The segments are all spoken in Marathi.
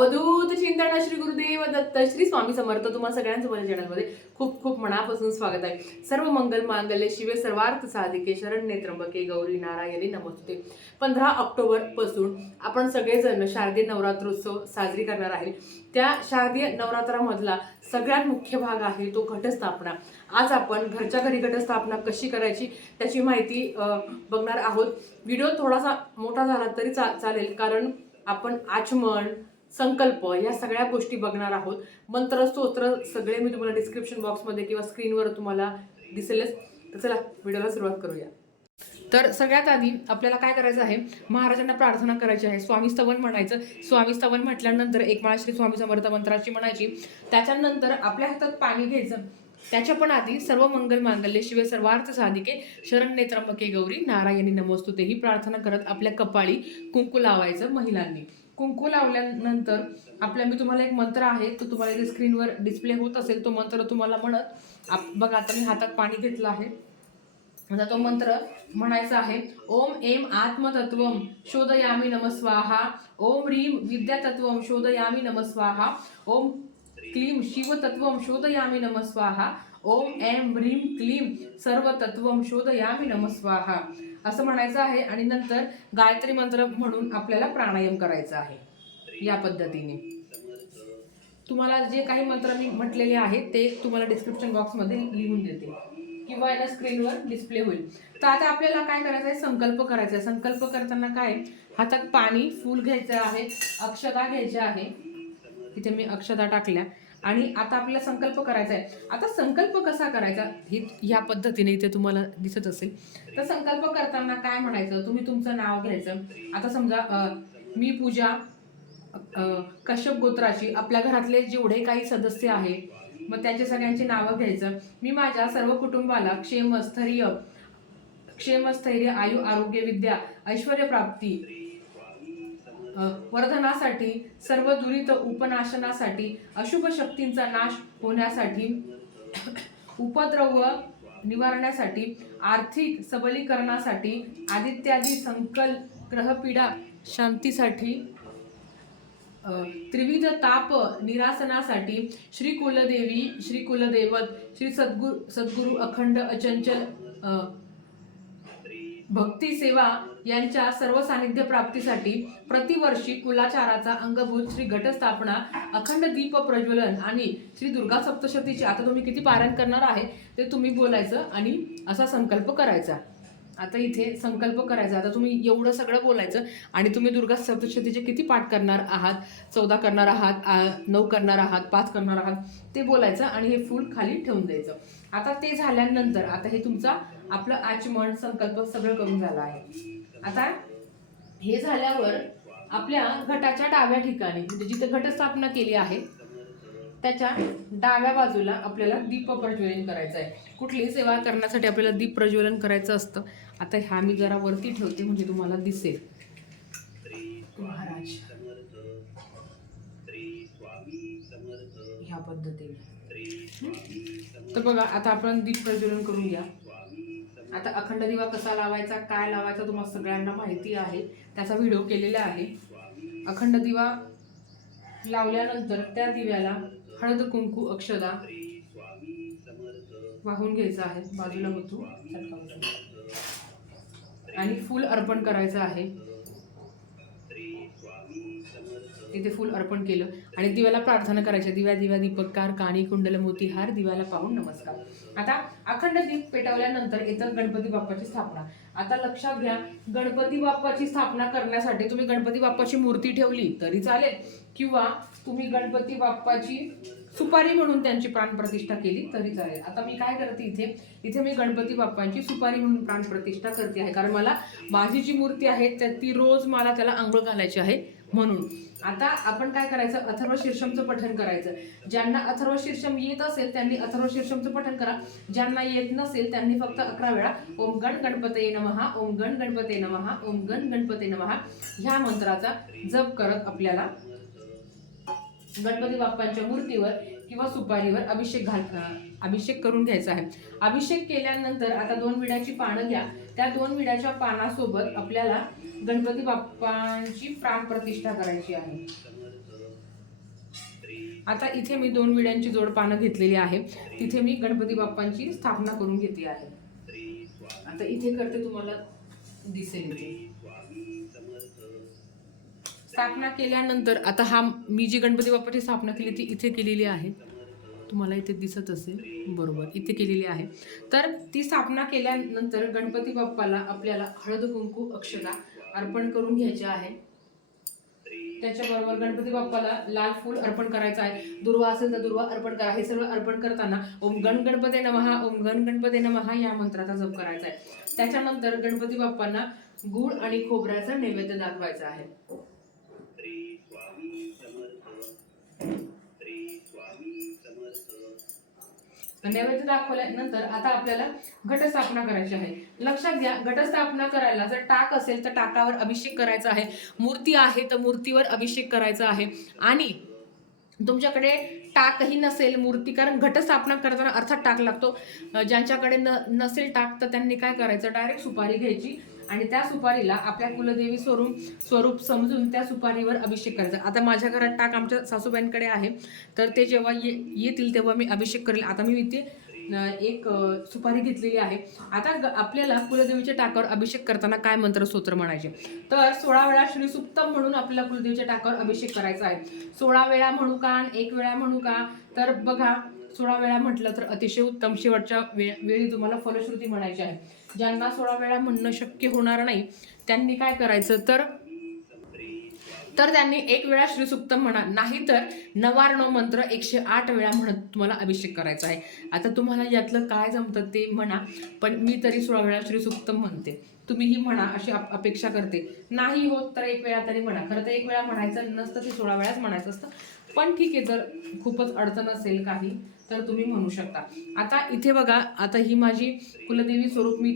अवधूत चिंतन श्री गुरुदेव दत्त श्री स्वामी समर्थ तुम्हा सगळ्यांचं माझ्या चॅनलमध्ये खूप खूप मनापासून स्वागत आहे। सर्व मंगल मांगल्ये शिवे सर्वार्थ साधिके शरण्ये त्र्यंबके गौरी नारायणी नमोस्तुते। 15 ऑक्टोबर पासून आपण सगळेजण शारदीय नवरात्रोत्सव साजरी करणार आहे। त्या शारदीय नवरात्रामधला सगळ्यात मुख्य भाग आहे तो घटस्थापना। आज आपण घरच्या घरी घटस्थापना कशी करायची त्याची माहिती बघणार आहोत। व्हिडिओ थोडासा मोठा झाला तरी चालेल, कारण आपण आचमन संकल्प या सगळ्या गोष्टी बघणार आहोत। मंत्र स्तोत्र सगळे मी तुम्हाला डिस्क्रिप्शन बॉक्समध्ये किंवा स्क्रीनवर तुम्हाला दिसेलच। तर चला व्हिडिओला सुरुवात करूया। तर सगळ्यात आधी आपल्याला काय करायचं आहे, महाराजांना प्रार्थना करायची आहे, स्वामी स्तवन म्हणायचं। स्वामी स्तवन म्हटल्यानंतर एक माळा श्री स्वामी समर्थ मंत्राची म्हणायची। त्याच्यानंतर आपल्या हातात पाणी घ्यायचं। त्याच्या पण आधी सर्व मंगल मांगल्ये शिवे सर्वार्थ साधिके शरण्ये त्र्यंबके गौरी नारायणी नमोस्तुते ही प्रार्थना करत आपल्या कपाळी कुंकू लावायचं महिलांनी। कुंकू लावल्यानंतर मी तुम्हाला एक मंत्र आहे तो तुम्हाला इथे स्क्रीनवर डिस्प्ले होत असेल, तो मंत्र तुम्हाला म्हणत बघा। आता मी हातात पाणी घेतलं आहे, आता तो मंत्र म्हणायचा आहे। ओम एम आत्मतत्वम शोधयामी नमः स्वाहा। ओम ह्रीम विद्यातत्वम शोधयामी नमः स्वाहा। ओम क्लीम शिवतत्वम शोधयामी नमः स्वाहा। ओम ऐं ह्रीं क्लीं सर्वतत्वम शोधयामी नमः स्वाहा असं म्हणायचं आहे। आणि नंतर गायत्री मंत्र म्हणून आपल्याला प्राणायाम करायचा आहे। या पद्धतीने तुम्हाला जे काही मंत्र मी म्हटलेले आहेत ते तुम्हाला डिस्क्रिप्शन बॉक्समध्ये लिहून देते किंवा या स्क्रीनवर डिस्प्ले होईल। तर आता आपल्याला काय करायचं आहे, संकल्प करायचा आहे। संकल्प करताना काय, हातात पाणी फूल घ्यायचं आहे, अक्षता घ्यायच्या आहे। इथे मी अक्षता टाकल्या आणि आता आपल्याला संकल्प करायचा आहे। आता संकल्प कसा करायचा ही ह्या पद्धतीने इथे तुम्हाला दिसत असेल। तर संकल्प करताना काय म्हणायचं, तुम्ही तुमचं नाव घ्यायचं। आता समजा मी पूजा कश्यप गोत्राची, आपल्या घरातले जेवढे काही सदस्य आहे मग त्यांचे सगळ्यांची नावं घ्यायचं। मी माझ्या सर्व कुटुंबाला क्षेमस्थैर्य आयु आरोग्य विद्या ऐश्वर्य प्राप्ती वर्धनासाठी, सर्व दुरित उपनाशनासाठी, अशुभ शक्तींचा नाश होण्यासाठी, उपद्रव निवारण्यासाठी, आर्थिक सबलीकरणासाठी, आदित्यादी संकल ग्रहपीडा शांतीसाठी, त्रिविध ताप निरासनासाठी, श्री कुलदेवी श्री कुलदैवत श्री सद्गुरु अखंड अचंचल भक्ती सेवा यांच्या सर्व सानिध्य प्राप्तीसाठी, प्रतिवर्षी कुलाचाराचा अंगभूत श्री घटस्थापना अखंड दीप प्रज्वलन आणि श्री दुर्गा सप्तशतीचे, आता तुम्ही किती पारायण करणार आहे ते तुम्ही बोलायचं आणि असा संकल्प करायचा। आता इथे संकल्प करायचा, आता तुम्ही एवढं सगळं बोलायचं आणि तुम्ही दुर्गा सप्तशतीचे किती पाठ करणार आहात, 14 करणार आहात, 9 करणार आहात, 5 करणार आहात ते बोलायचं आणि हे फूल खाली ठेवून द्यायचं। आता ते झाल्यानंतर आता हे तुमचा आपलं आचमन संकल्प सगळं करून झालं आहे। आता हे झाल्यावर आपल्या घटाच्या डाव्या ठिकाणी म्हणजे जिथे घटस्थापना केली आहे त्याच्या डाव्या बाजूला आपल्याला दीप प्रज्वलन करायचं आहे। कुठलीही सेवा करण्यासाठी आपल्याला दीप प्रज्वलन करायचं असतं। आता ह्या मी जरा वरती ठेवते म्हणजे तुम्हाला दिसेल। महाराज ह्या पद्धतीने तर बघा, आता आपण दीप प्रज्वलन करून घ्या। आता अखंड दिवा कसा लावायचा, काय लावायचा तुम्हाला सगळ्यांना माहिती आहे, त्याचा व्हिडिओ केलेला आहे। अखंड दिवा लावल्यानंतर त्या दिव्याला हळद कुंकू अक्षदा वाहून घ्यायचं आहे, बाजूला होतो आणि फूल अर्पण करायचं आहे। इथे फूल अर्पण केलं आणि दिव्याला प्रार्थना करायची, दिव्या दिव्या दीपककार काणी कुंडल मोतीहार दिव्याला पाहून नमस्कार। आता अखंड दीप पेटवल्यानंतर येतं गणपती बाप्पाची स्थापना। आता लक्षात घ्या, गणपती बाप्पाची स्थापना करण्यासाठी तुम्ही गणपती बाप्पाची मूर्ती ठेवली तरी चालेल किंवा तुम्ही गणपती बाप्पाची सुपारी म्हणून त्यांची प्राणप्रतिष्ठा केली तरी चालेल। आता मी काय करते, इथे मी गणपती बाप्पांची सुपारी म्हणून प्राणप्रतिष्ठा करते आहे, कारण मला माझी जी मूर्ती आहे ती रोज मला त्याला आंघोळ घालायची आहे म्हणून। आता आपण काय करायचं, अथर्व शीर्षमचं पठण करायचं। ज्यांना अथर्व शीर्षम येत असेल त्यांनी अथर्व शीर्षमचं पठण करा, ज्यांना येत नसेल त्यांनी फक्त 11 वेळा ओम गण गणपतये नमः, ओम गण गणपतये नमः, ओम गण गणपतये नमः ह्या मंत्राचा जप करत आपल्याला गणपती बाप्पांच्या मूर्तीवर किंवा सुपारीवर अभिषेक करून घ्यायचा आहे। अभिषेक केल्यानंतर आता 2 विड्याची पानं घ्या, त्या 2 विड्याच्या पानासोबत आपल्याला गणपती बाप्पांची प्राणप्रतिष्ठा करायची आहे। आता इथे मी 2 विड्यांची जोड पानं घेतलेली आहे. तिथे मी गणपती बाप्पांची स्थापना करून घेतली आहे. आता इथे करते, तुम्हाला दिसेल इथे. स्थापना केल्यानंतर आता हा मी जी गणपती बाप्पाची स्थापना केली ती इथे केलेली आहे. तुम्हाला इथे दिसत असेल, बरोबर इथे केलेली आहे. तर ती स्थापना केल्यानंतर गणपती बाप्पाला आपल्याला हळद कुंकू अक्षता अर्पण करून घ्यायचे आहे. त्याच्याबरोबर गणपती बाप्पाला लाल फूल अर्पण करायचं आहे. दुर्वा असेल तर दुर्वा अर्पण करा. हे सगळं अर्पण करताना ओम गण गणपते नमः, ओम गण गणपते नमः या मंत्राचा जप करायचा आहे. त्याच्यानंतर गणपती बाप्पांना गूळ आणि खोबऱ्याचा नैवेद्य दाखवायचा आहे. नैवेद्य दाखवल्यानंतर आता आपल्याला घटस्थापना करायची आहे. लक्षात घ्या, घटस्थापना करायला जर टाक असेल तर टाकावर अभिषेक करायचा आहे. मूर्ती आहे तर मूर्तीवर अभिषेक करायचा आहे. आणि तुमच्याकडे टाकही नसेल मूर्ती, कारण घटस्थापना करताना अर्थात टाक लागतो. ज्यांच्याकडे नसेल टाक तर त्यांनी काय करायचं, डायरेक्ट सुपारी घ्यायची आणि त्या सुपारीला आपल्या कुलदेवी स्वरूप समजून त्या सुपारीवर अभिषेक करायचा. आता माझ्या घरात टाक आमच्या सासूबाईंकडे आहे, तर ते जेव्हा येतील तेव्हा मी अभिषेक करेल. आता मी इथे एक सुपारी घेतलेली आहे. आता आपल्याला कुलदेवीच्या टाकावर अभिषेक करताना काय मंत्र स्तोत्र म्हणायचे, तर 16 वेळा श्री सुक्तम म्हणून आपल्याला कुलदेवीच्या टाकावर अभिषेक करायचा आहे. 16 वेळा म्हणू का, 1 वेळा म्हणू का, तर बघा 16 वेळा म्हटलं तर अतिशय उत्तम. शेवटच्या वेळी तुम्हाला फलश्रुती म्हणायची आहे. ज्यांना 16 वेळा म्हणणं शक्य होणार नाही त्यांनी काय करायचं, तर त्यांनी 1 वेळा श्रीसुक्तम म्हणा, नाहीतर नवार्णव मंत्र 108 वेळा म्हणत तुम्हाला अभिषेक करायचा आहे. आता तुम्हाला यातलं काय जमतं ते म्हणा, पण मी तरी 16 वेळा श्रीसुक्तम म्हणते. तुम्हीही म्हणा अशी अपेक्षा करते. नाही होत तर 1 वेळा तरी म्हणा. खरं तर 1 वेळा म्हणायचं नसतं, ते 16 वेळाच म्हणायचं असतं. पण ठीक आहे, जर खूपच अडचण असेल काही तर तुम्ही म्हणू शकता. आता इथे बघा, आता ही माझी कुलदेवी स्वरूप मी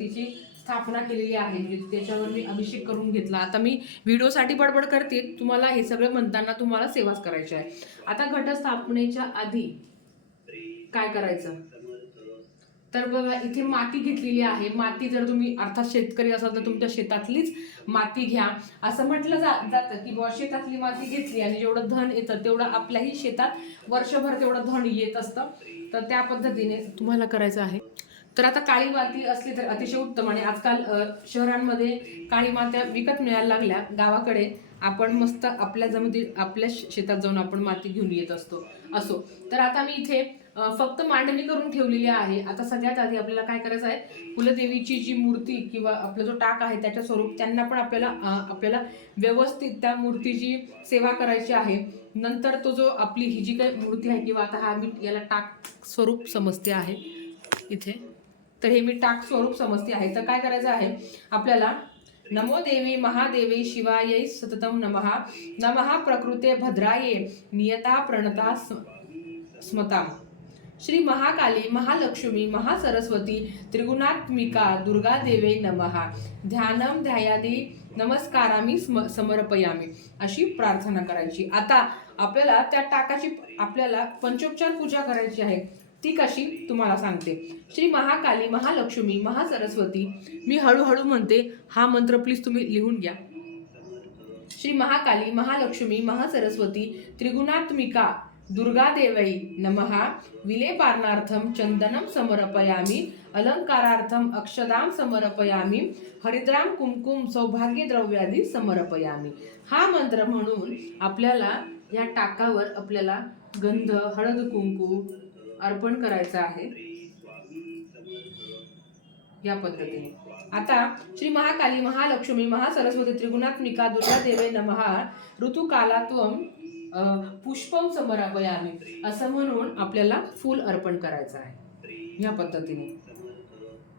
तिची स्थापना केलेली आहे, म्हणजे त्याच्यावर मी अभिषेक करून घेतला. आता मी व्हिडिओसाठी बडबड करते, तुम्हाला हे सगळं म्हणताना तुम्हाला सेवाच करायची आहे. आता घटस्थापनेच्या आधी काय करायचं, तर बघा इथे माती घेतलेली आहे. माती जर तुम्ही अर्थात शेतकरी असाल तर तुमच्या शेतातलीच माती घ्या. असं म्हटलं जातं की शेतातली माती घेतली आणि जेवढं धन येतं तेवढं आपल्याही शेतात वर्षभर तेवढं धन येत असतं. तर त्या पद्धतीने तुम्हाला करायचं आहे. तर आता काळी माती असली तर अतिशय उत्तम. आणि आजकाल शहरांमध्ये काळी मात्या विकत मिळायला लागल्या. गावाकडे आपण मस्त आपल्या जमिनीत आपल्या शेतात जाऊन आपण माती घेऊन येत असो. तर आता मी इथे फक्त मांडणी करून ठेवलेली आहे. आता सगळ्यात आधी आपल्याला काय करायचं आहे, कुलदेवीची जी मूर्ती किंवा आपला जो टाक आहे त्याच्या स्वरूप त्यांना पण आपल्याला व्यवस्थित त्या मूर्तीची सेवा करायची आहे. नंतर तो जो आपली ही जी काही मूर्ती आहे किंवा आता हा मी याला टाक स्वरूप समजते आहे इथे, तर हे मी टाक स्वरूप समजते आहे. तर काय करायचं आहे आपल्याला, नमो देवी महादेवी शिवायै सततम नमः, नमः प्रकृते भद्राये नियता प्रणता स्मताम, श्री महाकाली महालक्ष्मी महासरस्वती त्रिगुणात्मिका दुर्गा देवे नमः, ध्यानम ध्यायादी नमस्कारामी समर्पयामी, अशी प्रार्थना करायची. आता आपल्याला त्या टाकाची आपल्याला पंचोपचार पूजा करायची आहे. ती कशी तुम्हाला सांगते. श्री महाकाली महालक्ष्मी महासरस्वती, मी हळूहळू म्हणते, हा मंत्र प्लीज तुम्ही लिहून घ्या. श्री महाकाली महालक्ष्मी महासरस्वती त्रिगुणात्मिका दुर्गा देवै नमः, विलेपारणार्थम चंदनम समर्पयामी, अलंकारार्थम अक्षदाम समर्पयामी, हरिद्राम कुमकुम सौभाग्य द्रव्यादी समर्पयामी. हा मंत्र म्हणून आपल्याला या टाकावर आपल्याला गंध हळद कुंकू अर्पण करायचं आहे या पद्धतीने. आता श्री महाकाली महालक्ष्मी महासरस्वती त्रिगुणात्मिका दुर्गा देवे नमः, ऋतुकालात्वम पुष्पम समर्पयामी, असं म्हणून आपल्याला फूल अर्पण करायचं आहे या पद्धतीने.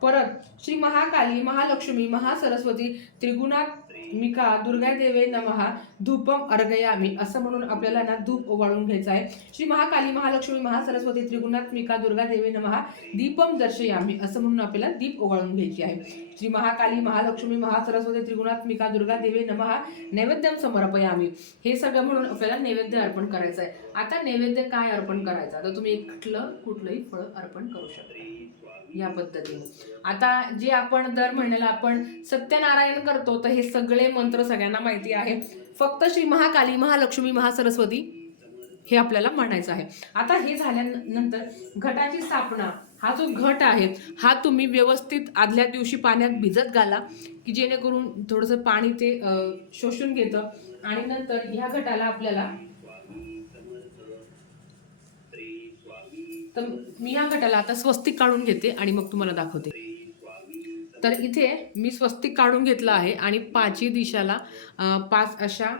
परत श्री महाकाली महालक्ष्मी महासरस्वती त्रिगुणात्मिका दुर्गा देवे नमः, धूपम अर्घयामी, असं म्हणून आपल्याला ना धूप ओवाळून घ्यायचं आहे. श्री महाकाली महालक्ष्मी महासरस्वती त्रिगुणात्मिका दुर्गा देवे नमः, दीपम दर्शयामी, असं म्हणून आपल्याला दीप ओवाळून घ्यायची आहे. श्री महाकाली महालक्ष्मी महासरस्वती त्रिगुणात्मिका दुर्गा देवे नमः, नैवेद्यम समर्पयामी, हे सगळं म्हणून आपल्याला नैवेद्य अर्पण करायचं आहे. आता नैवेद्य काय अर्पण करायचं, आता तुम्ही कुठलंही फळ अर्पण करू शकता या पद्धतीने. आता जे आपण दर महिन्याला आपण सत्यनारायण करतो, तर हे सगळे मंत्र सगळ्यांना माहिती आहे. फक्त श्री महाकाली महालक्ष्मी महासरस्वती हे आपल्याला म्हणायचं आहे. आता हे झाल्यानंतर घटाची स्थापना, हा जो घट आहे हा तुम्ही व्यवस्थित आदल्या दिवशी पाण्यात भिजत घाला, की जेणेकरून थोडंसं पाणी ते शोषून घेतं. आणि नंतर ह्या घटाला आपल्याला, तर मी या घटाला आता स्वस्तिक काढून घेते आणि मग तुम्हाला दाखवते. तर इथे मी स्वस्तिक काढून घेतलं आहे आणि पाचही दिशाला 5 अशा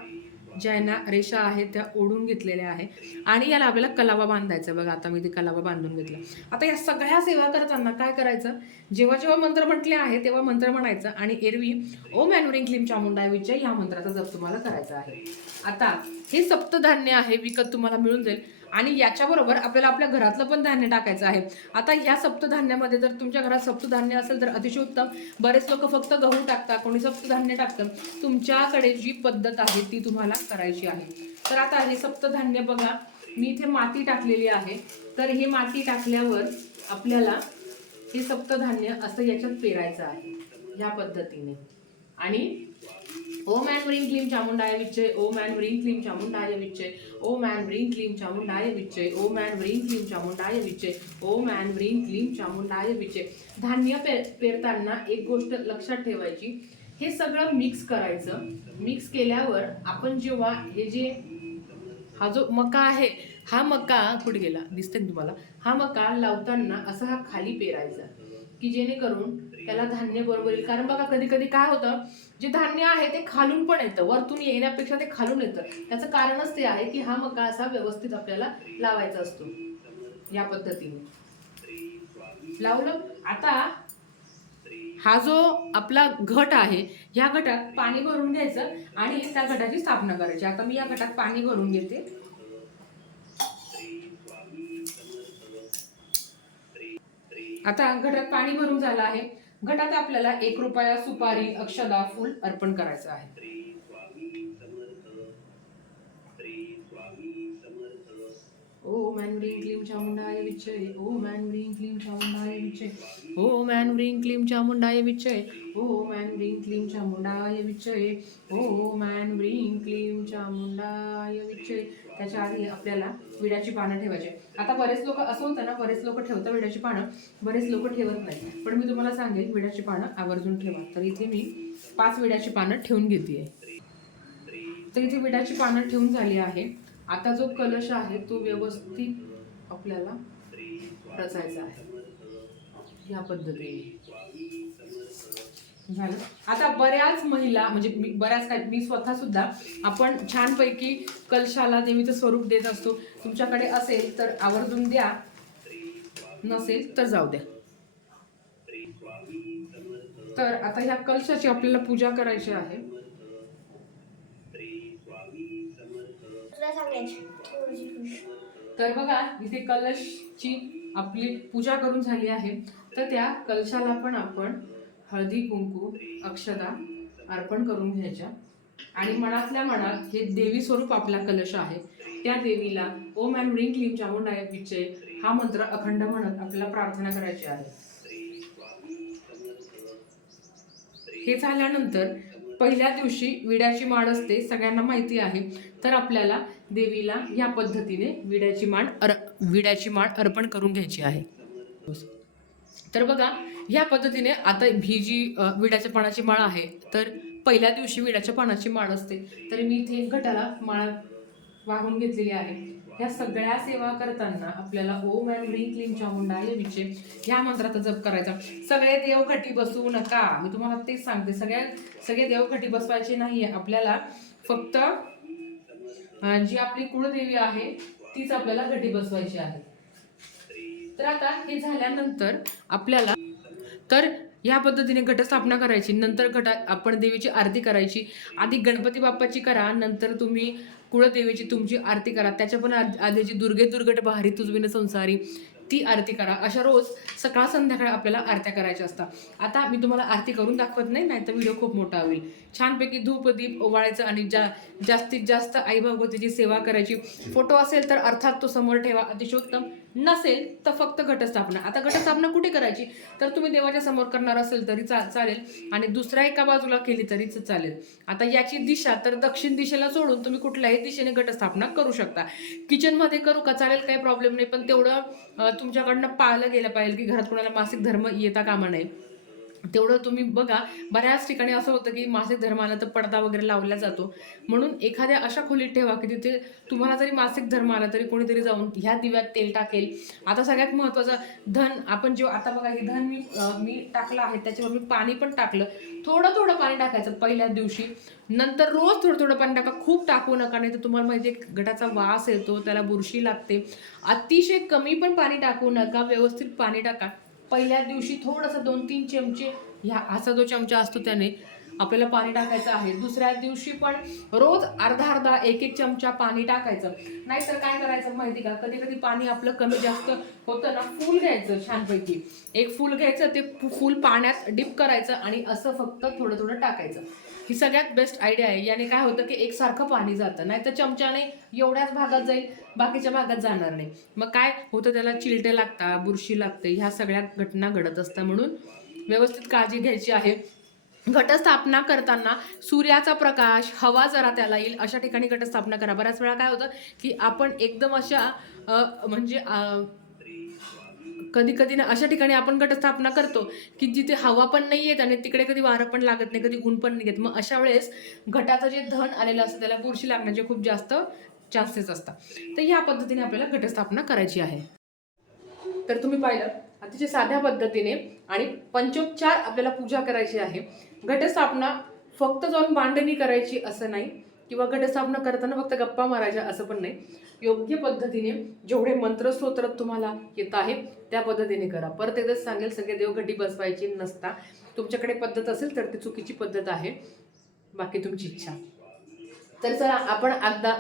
ज्या आहे ना रेषा आहेत त्या ओढून घेतलेल्या आहे आणि याला आपल्याला कलावा बांधायचा. बघा आता मी ते कलावा बांधून घेतला. आता या सगळ्या सेवा करताना काय करायचं, जेव्हा जेव्हा मंत्र म्हटले आहे तेव्हा मंत्र म्हणायचं आणि एरवी ओम ह्रीं क्लीम चामुंडाय विजय या मंत्राचा जप तुम्हाला करायचा आहे. आता हे सप्तधान्य आहे, विकत तुम्हाला मिळून जाईल आणि याच्याबरोबर आपल्याला आपल्या घरातलं पण धान्य टाकायचं आहे. आता ह्या सप्तधान्यामध्ये जर तुमच्या घरात सप्तधान्य असेल तर अतिशय उत्तम. बरेच लोक फक्त गहू टाकतात, कोणी सप्तधान्य टाकतं. तुमच्याकडे जी पद्धत आहे ती तुम्हाला करायची आहे. तर आता हे सप्तधान्य बघा, मी इथे माती टाकलेली आहे. तर हे माती टाकल्यावर आपल्याला हे सप्तधान्य असं याच्यात पेरायचं आहे या पद्धतीने. आणि ओम ह्रीं क्लीम चामुंडाय विच्चय, ओम ह्रीं क्लीम चामुंडाय विच्चय, ओम ह्रीं क्लीम चामुंडाय विच्चय, ओम ह्रीं क्लीम चामुंडाय विच्चय, ओम ह्रीं क्लीम चामुंडाय विच्चय. धान्य पेरताना एक गोष्ट लक्षात ठेवायची, हे सगळं मिक्स करायचं. मिक्स केल्यावर आपण जेव्हा हे जे हा जो मका आहे, हा मका कुठे गेला दिसते तुम्हाला, हा मका लावताना असा हा खाली पेरायचा, की जेणेकरून त्याला धान्य बरोबर येईल. कारण बघा कधी कधी काय होतं, जे धान्य आहे ते खालून पण येतं, वरतून येण्यापेक्षा ते खालून येतं. त्याचं कारणच ते आहे की हा मका असा व्यवस्थित आपल्याला लावायचा असतो. या पद्धतीने लावलं. आता हा जो आपला घट आहे, ह्या घटात पाणी भरून घ्यायचं आणि त्या घटाची स्थापना करायची. आता मी या घटात पाणी भरून घेते. आता घटात पाणी भरून झालं आहे. घटात आपल्याला 1 रुपया, सुपारी, अक्षदा, फूल अर्पण करायचं आहे. ओम ह्रीं क्लीम चामुंडाय विच्चय, ओम ह्रीं क्लीम चामुंडाय विच्चय, ओम ह्रीं क्लीम चामुंडाय विच्चय, ओम ह्रीं क्लीम चामुंडाय विच्चय, ओम ह्रीं क्लीम चामुंडाय विच्चय. त्याच्या आधी आपल्याला विड्याची पानं ठेवायची. आता बरेच लोक असं होतं ना, बरेच लोक ठेवतात विड्याची पानं, बरेच लोक ठेवत नाही. पण मी तुम्हाला सांगेल विड्याची पानं आवर्जून ठेवा. तर इथे मी 5 विड्याची पानं ठेवून घेते. तर इथे विड्याची पानं ठेवून झाली आहे. आता जो कलश आहे तो व्यवस्थित आपल्याला रचायचा आहे या पद्धतीने. झालं. आता बऱ्याच महिला म्हणजे मी स्वतः सुद्धा आपण छानपैकी कलशाला देवीचं स्वरूप देत असतो. तुमच्याकडे असेल तर आवर्जून द्या, नसेल तर जाऊ द्या. तर आता ह्या कलशाची आपल्याला पूजा करायची आहे. तर बघा इथे कलशची आपली पूजा करून झाली आहे. तर त्या कलशाला पण आपण हळदी कुंकू अक्षदा अर्पण करून घ्यायच्या आणि मनातल्या मनात हे देवी स्वरूप आपला कलश आहे त्या देवीला ओम ह्रीं क्लीम चामुंडाय विच्चय हा मंत्र अखंड म्हणत आपल्याला प्रार्थना करायची आहे. हे झाल्यानंतर पहिल्या दिवशी विड्याची माळ असते, सगळ्यांना माहिती आहे. तर आपल्याला देवीला या पद्धतीने विड्याची माळ अर्पण करून घ्यायची आहे. तर बघा ह्या पद्धतीने आता ही जी विड्याच्या पानाची माळ आहे, तर पहिल्या दिवशी विड्याच्या पानाची माळ असते. तर मी इथे घटाला माळ वाहून घेतलेली आहे. या सगळ्या सेवा करताना आपल्याला ओम ह्रीं क्लीम चामुंडाय विच्चय ह्या मंत्राचा जप करायचा. सगळे देव घटी बसवू नका, मी तुम्हाला तेच सांगते. सगळे देव घटी बसवायचे नाहीये. आपल्याला फक्त जी आपली कुळदेवी आहे तीच आपल्याला घटी बसवायची आहे. तर आता हे झाल्यानंतर आपल्याला तर या पद्धतीने घटस्थापना करायची. नंतर आपण देवीची आरती करायची. आधी गणपती बाप्पाची करा, नंतर तुम्ही कुळदेवीची तुमची आरती करा. त्याच्या पण आधीची दुर्गे दुर्गट बहारी तुझविन संसारी ती आरती करा. अशा रोज सकाळ संध्याकाळ आपल्याला आरत्या करायच्या असतात. आता मी तुम्हाला आरती करून दाखवत नाही तर व्हिडिओ खूप मोठा होईल. छानपैकी धूप दीप ओवाळायचं आणि जास्तीत जास्त आई भगवतीची सेवा करायची. फोटो असेल तर अर्थात तो समोर ठेवा, अतिशयोत्तम. नसेल तर फक्त घटस्थापना. आता घटस्थापना कुठे करायची, तर तुम्ही देवाच्या समोर करणार असेल तरी चालेल आणि दुसऱ्या एका बाजूला केली तरीच चालेल. आता याची दिशा तर दक्षिण दिशेला सोडून तुम्ही कुठल्याही दिशेने घटस्थापना करू शकता. किचनमध्ये करू का चालेल, काही प्रॉब्लेम नाही, पण तेवढं तुमच्याकडनं पाळलं गेलं पाहिजे की घरात कोणाला मासिक धर्म येता कामा नये. तेवढं तुम्ही बघा. बऱ्याच ठिकाणी असं होतं की मासिक धर्म आला तर पडदा वगैरे लावला जातो, म्हणून एखाद्या अशा खोलीत ठेवा की तिथे तुम्हाला जरी मासिक धर्म आला तरी कोणीतरी जाऊन ह्या दिव्यात तेल टाकेल. आता सगळ्यात महत्त्वाचं धन, आपण जेव्हा आता बघा हे धन मी टाकलं आहे, त्याच्यावर मी पाणी पण टाकलं. थोडं थोडं पाणी टाकायचं पहिल्या दिवशी, नंतर रोज थोडं थोडं पाणी टाका, खूप टाकू नका, नाही तर तुम्हाला माहिती आहे घटाचा वास येतो, त्याला बुरशी लागते. अतिशय कमी पण पाणी टाकू नका, व्यवस्थित पाणी टाका. पहिल्या दिवशी थोडंसं 2-3 चमचे, ह्या असा जो चमचा असतो त्याने आपल्याला पाणी टाकायचं आहे. दुसऱ्या दिवशी पण रोज अर्धा 1-1 चमचा पाणी टाकायचं. नाहीतर काय करायचं माहिती का, कधी कधी पाणी आपलं कमी जास्त होतं ना, फूल घ्यायचं छानपैकी, एक फूल घ्यायचं, ते फूल पाण्यात डिप करायचं आणि असं फक्त थोडं थोडं टाकायचं. ही सगळ्यात बेस्ट आयडिया आहे. याने काय होतं की एकसारखं पाणी जातं, नाही तर चमच्याने एवढ्याच भागात जाईल, बाकीच्या भागात जाणार नाही. मग काय होतं, त्याला चिलटे लागतात, बुरशी लागते, ह्या सगळ्या घटना घडत असतात. म्हणून व्यवस्थित काळजी घ्यायची आहे. घटस्थापना करताना सूर्याचा प्रकाश, हवा जरा त्याला येईल अशा ठिकाणी घटस्थापना करा. बऱ्याच वेळा काय होतं की आपण एकदम अशा म्हणजे कधी कधी ना अशा ठिकाणी आपण घटस्थापना करतो की जिथे हवा पण नाही येत आणि तिकडे कधी वारं पण लागत नाही, कधी ऊन पण नाही येत. मग अशा वेळेस घटाचं जे धन आलेलं असतं त्याला बुरशी लागण्याचे खूप जास्त चान्सेस असतात. तर ह्या पद्धतीने आपल्याला घटस्थापना करायची आहे. तर तुम्ही पाहिलं अतिशय साध्या पद्धतीने आणि पंचोपचार आपल्याला पूजा करायची आहे. घटस्थापना फक्त जाऊन मांडणी करायची असं नाही, किंवा घटस्थापना करताना फक्त गप्पा मारायच्या असं पण नाही. योग्य पद्धतीने जेवढे मंत्रस्तोत्र तुम्हाला येत आहे त्या पद्धतीने करा. परत एकदाच सांगेल, सगळे देव घटी बसवायची नसता. तुमच्याकडे पद्धत असेल तर ती चुकीची पद्धत आहे, बाकी तुमची इच्छा. तर चला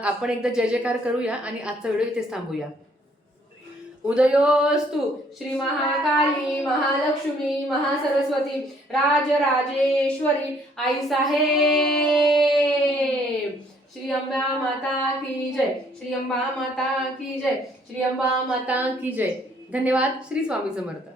आपण एकदा जय जयकार करूया आणि आजचा व्हिडिओ इथेच थांबूया. उदयोस्तु श्री महाकाली महालक्ष्मी महासरस्वती राजराजेश्वरी आई साहेब. श्री अंबा माता की जय, श्री अंबा माता की जय, श्री अंबा माता की जय. धन्यवाद. श्री स्वामी समर्थ.